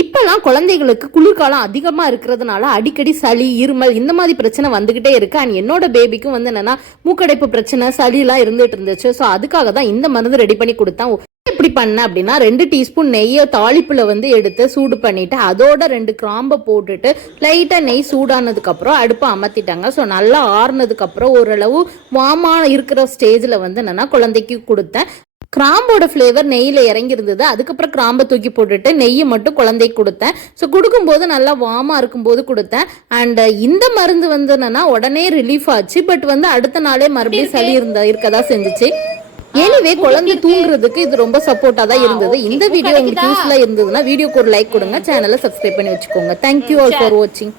இப்பெல்லாம் குழந்தைகளுக்கு குளிர்காலம் அதிகமா இருக்கிறதுனால அடிக்கடி சளி, இருமல் இந்த மாதிரி பிரச்சனை வந்துகிட்டே இருக்கு. அண்ட் என்னோட பேபிக்கும் வந்து என்னன்னா மூக்கடைப்பு பிரச்சனை, சளி எல்லாம் இருந்துட்டு இருந்துச்சு. ஸோ அதுக்காக தான் இந்த மருந்து ரெடி பண்ணி கொடுத்தேன். எப்படி பண்ண அப்படின்னா 2 டீஸ்பூன் நெய்யை தாளிப்புல வந்து எடுத்து சூடு பண்ணிட்டு அதோட 2 கிராம்பை போட்டுட்டு லைட்டா நெய் சூடானதுக்கு அப்புறம் அடுப்பை அமர்த்திட்டாங்க. ஸோ நல்லா ஆறுனதுக்கு அப்புறம் ஓரளவு வாமா இருக்கிற ஸ்டேஜ்ல வந்து என்னன்னா குழந்தைக்கு கொடுத்தேன். கிராம்போட ஃப்ளேவர் நெய்யில் இறங்கி இருந்தது. அதுக்கப்புறம் கிராம்பை தூக்கி போட்டுட்டு நெய்யை மட்டும் குழந்தைக்கு கொடுத்தேன். ஸோ கொடுக்கும்போது நல்லா வார்மாக இருக்கும்போது கொடுத்தேன். அண்ட் இந்த மருந்து வந்து என்னன்னா உடனே ரிலீஃப் ஆச்சு. பட் வந்து அடுத்த நாளே மறுபடியும் சளி இருக்கதான் செஞ்சுச்சு. எனிவே குழந்தை தூங்குறதுக்கு இது ரொம்ப சப்போர்ட்டா தான் இருந்தது. இந்த வீடியோ உங்களுக்கு யூஸ்ஃபுல்லா இருந்ததுன்னா வீடியோக்கு ஒரு லைக் கொடுங்க, சேனலை சப்ஸ்கிரைப் பண்ணி வச்சுக்கோங்க. தேங்க்யூ ஆல் ஃபார் வாட்சிங்.